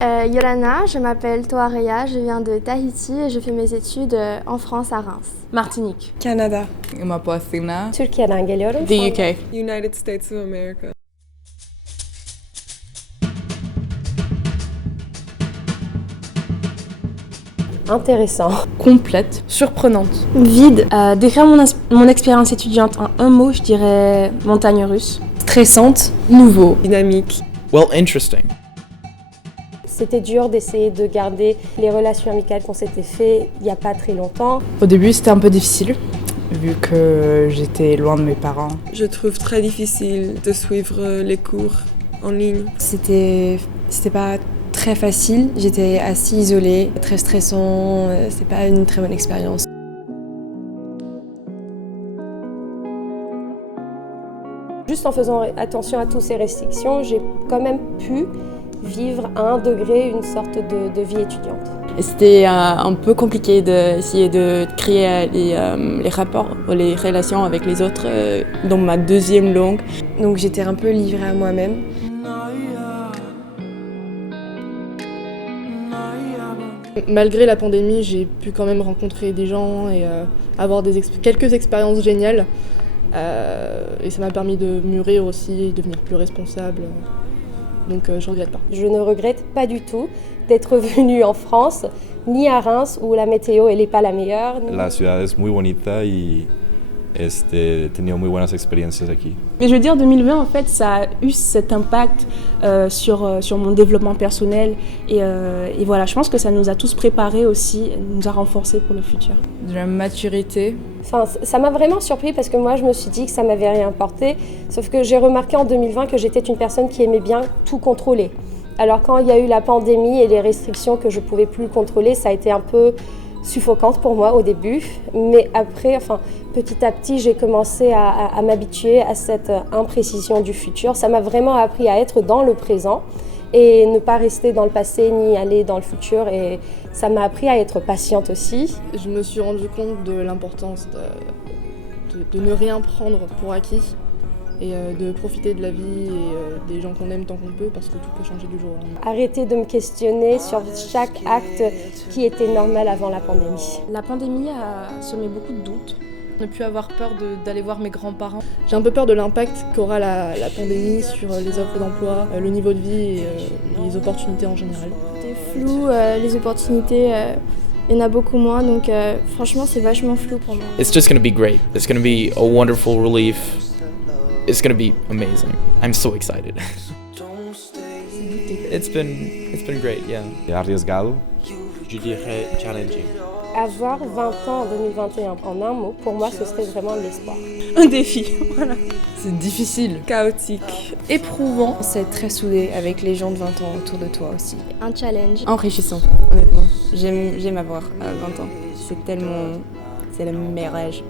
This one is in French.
Yolana, je m'appelle Toareya, je viens de Tahiti et je fais mes études en France à Reims. Martinique. Canada. Eu mă pot Athena. Türkiye'den geliyorum. The UK. United States of America. Intéressant. Complète. Surprenante. Vide. Décrire mon expérience étudiante en un mot, je dirais montagne russe. Stressante. Nouveau. Dynamique. Well, interesting. C'était dur d'essayer de garder les relations amicales qu'on s'était fait il n'y a pas très longtemps. Au début, c'était un peu difficile, vu que j'étais loin de mes parents. Je trouve très difficile de suivre les cours en ligne. C'était pas très facile, j'étais assez isolée, très stressant, c'est pas une très bonne expérience. Juste en faisant attention à toutes ces restrictions, j'ai quand même pu vivre à 1 degré une sorte de vie étudiante. C'était un peu compliqué d'essayer de créer les rapports, les relations avec les autres dans ma deuxième langue. Donc j'étais un peu livrée à moi-même. Malgré la pandémie, j'ai pu quand même rencontrer des gens et avoir quelques expériences géniales. Et ça m'a permis de mûrir aussi et devenir plus responsable. Donc je regrette pas. Je ne regrette pas du tout d'être venue en France, ni à Reims où la météo elle n'est pas la meilleure. La ciudad es muy bonita y he tenido muy buenas experiencias aquí. Mais je veux dire, 2020, en fait, ça a eu cet impact sur mon développement personnel. Et voilà, je pense que ça nous a tous préparés aussi, nous a renforcés pour le futur. De la maturité. Enfin, ça m'a vraiment surpris parce que moi je me suis dit que ça m'avait rien apporté. Sauf que j'ai remarqué en 2020 que j'étais une personne qui aimait bien tout contrôler. Alors quand il y a eu la pandémie et les restrictions que je ne pouvais plus contrôler, ça a été un peu suffocante pour moi au début. Mais après, petit à petit, j'ai commencé à m'habituer à cette imprécision du futur. Ça m'a vraiment appris à être dans le présent et ne pas rester dans le passé ni aller dans le futur. Et ça m'a appris à être patiente aussi. Je me suis rendu compte de l'importance de ne rien prendre pour acquis et de profiter de la vie et des gens qu'on aime tant qu'on peut parce que tout peut changer du jour au lendemain. Arrêter de me questionner sur chaque acte qui était normal avant la pandémie. La pandémie a semé beaucoup de doutes. Ne plus avoir peur d'aller voir mes grands-parents. J'ai un peu peur de l'impact qu'aura la pandémie sur les offres d'emploi, le niveau de vie et les opportunités en général. C'est flou, les opportunités, il y en a beaucoup moins, donc franchement c'est vachement flou pour moi. It's just going to be great. It's going to be a wonderful relief. It's going to be amazing. I'm so excited. It's been great, yeah. Arriesgado. Je dirais challenging. Avoir 20 ans en 2021, en un mot, pour moi ce serait vraiment l'espoir. Un défi, voilà. C'est difficile. Chaotique. Éprouvant. C'est très soudé avec les gens de 20 ans autour de toi aussi. Un challenge. Enrichissant, honnêtement. J'aime avoir 20 ans. C'est le meilleur âge.